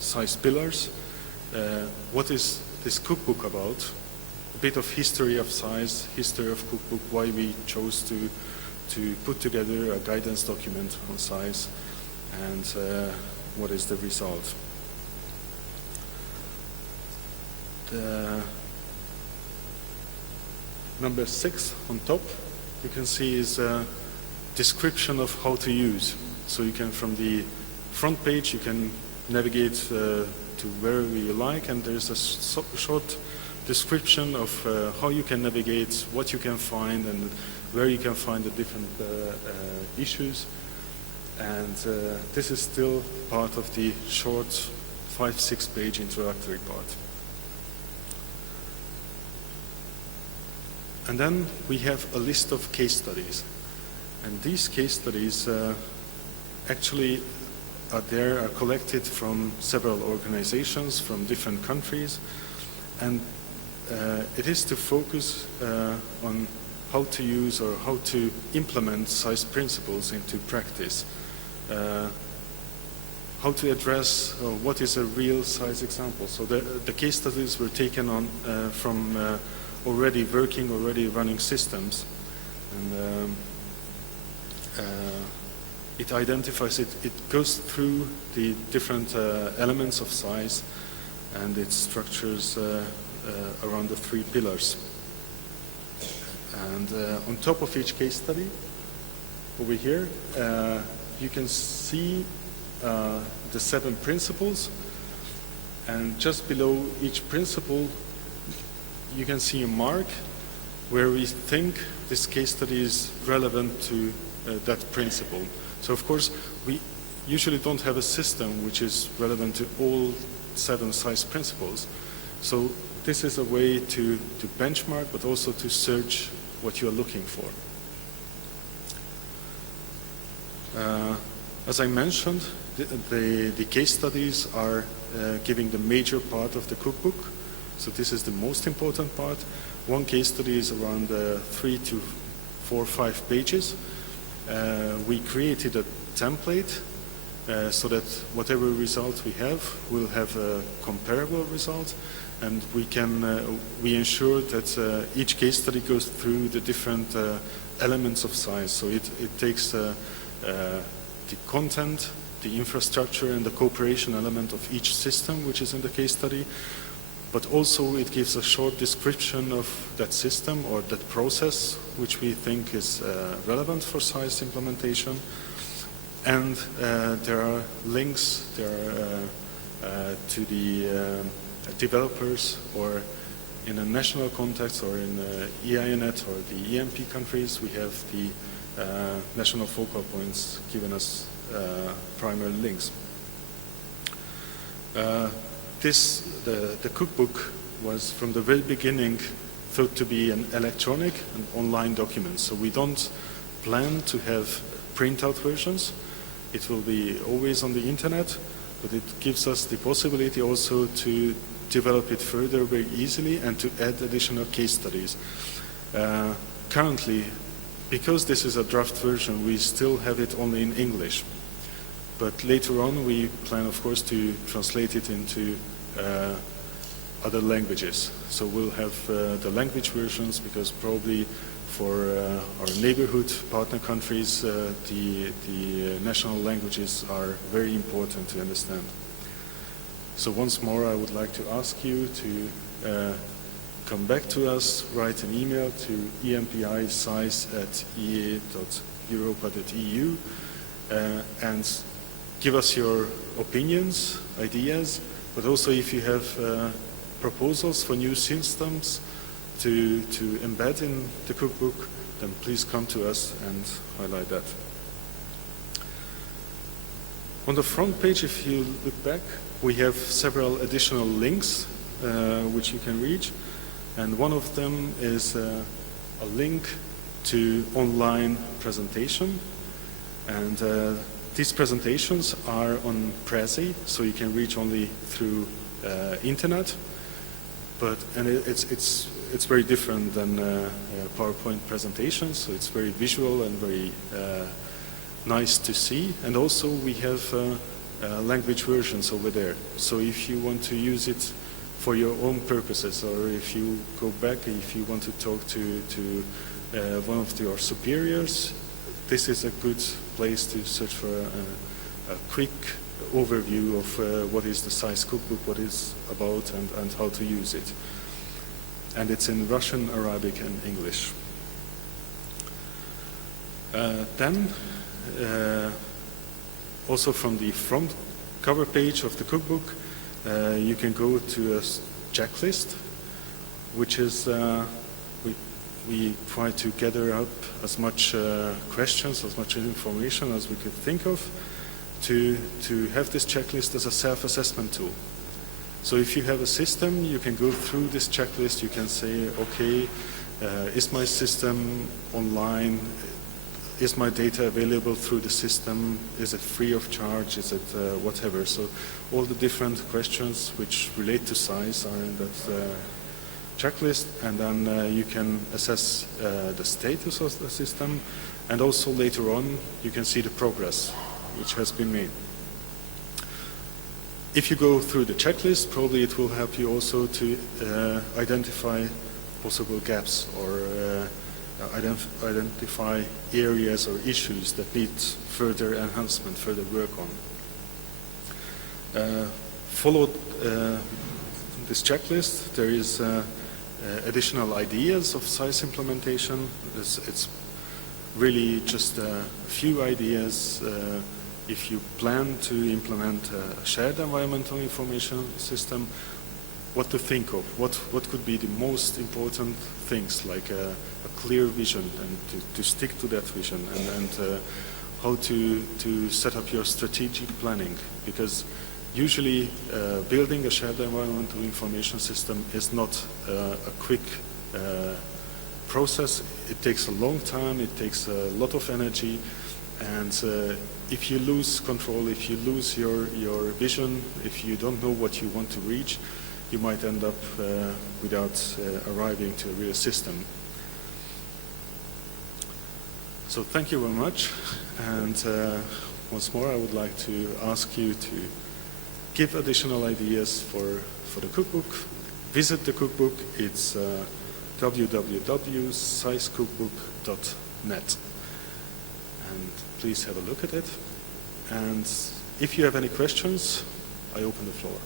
SEIS pillars. What is this cookbook about? A bit of history of SEIS, history of cookbook, why we chose to put together a guidance document on SEIS, and what is the result. The number 6 on top, you can see is a description of how to use. So you can, from the front page, you can navigate to wherever you like, and there's a short description of how you can navigate, what you can find, and where you can find the different issues. And this is still part of the short 5-6 page introductory part. And then we have a list of case studies. And these case studies actually are collected from several organizations from different countries. And it is to focus on how to use or how to implement SEIS principles into practice. How to address what is a real SEIS example. So the case studies were taken on from already running systems, and it identifies it goes through the different elements of SEIS, and it structures around the 3 pillars. And on top of each case study, over here, you can see the 7 principles, and just below each principle you can see a mark where we think this case study is relevant to that principle. So of course we usually don't have a system which is relevant to all 7 SEIS principles. So this is a way to benchmark, but also to search what you are looking for. As I mentioned, the case studies are giving the major part of the cookbook. So this is the most important part. One case study is around 3 to 4 or 5 pages. We created a template so that whatever result we have, we'll have a comparable result, and we ensure that each case study goes through the different elements of SEIS. So it takes the content, the infrastructure, and the cooperation element of each system which is in the case study, but also it gives a short description of that system or that process which we think is relevant for SEIS implementation. And there are links to the developers, or in a national context, or in EINET or the EMP countries, we have the national focal points giving us primary links. The cookbook was from the very beginning thought to be an electronic and online document. So we don't plan to have printout versions. It will be always on the internet, but it gives us the possibility also to develop it further very easily and to add additional case studies. Currently, because this is a draft version, we still have it only in English. But later on, we plan, of course, to translate it into other languages. So we'll have the language versions, because probably for our neighborhood partner countries, the national languages are very important to understand. So once more, I would like to ask you to come back to us, write an email to empi.seis@ea.europa.eu, and give us your opinions, ideas, but also if you have proposals for new systems to embed in the cookbook, then please come to us and highlight that. On the front page, if you look back, we have several additional links which you can reach, and one of them is a link to online presentation, and these presentations are on Prezi, so you can reach only through internet, and it's very different than PowerPoint presentations, so it's very visual and very nice to see. And also we have language versions over there. So if you want to use it for your own purposes, or if you go back, if you want to talk to one of your superiors, this is a good place to search for a quick overview of what is the SEIS Cookbook, what it's about, and how to use it. And it's in Russian, Arabic, and English. Then, also from the front cover page of the cookbook, you can go to a checklist, which is we try to gather up as much questions, as much information as we could think of, to have this checklist as a self-assessment tool. So if you have a system, you can go through this checklist. You can say, okay, is my system online? Is my data available through the system? Is it free of charge? Is it whatever? So all the different questions which relate to SEIS are in that checklist, and then you can assess the status of the system, and also later on you can see the progress which has been made. If you go through the checklist, probably it will help you also to identify possible gaps, or identify areas or issues that need further enhancement, further work on. Follow this checklist. There is additional ideas of SEIS implementation. It's really just a few ideas. If you plan to implement a shared environmental information system, what to think of, what could be the most important things, like a clear vision, and to stick to that vision, and how to set up your strategic planning. Because usually building a shared environmental information system is not a quick process. It takes a long time, it takes a lot of energy, and if you lose control, if you lose your vision, if you don't know what you want to reach, you might end up without arriving to a real system. So thank you very much, and once more I would like to ask you to give additional ideas for the cookbook. Visit the cookbook. It's www.seiscookbook.net, and please have a look at it. And if you have any questions, I open the floor.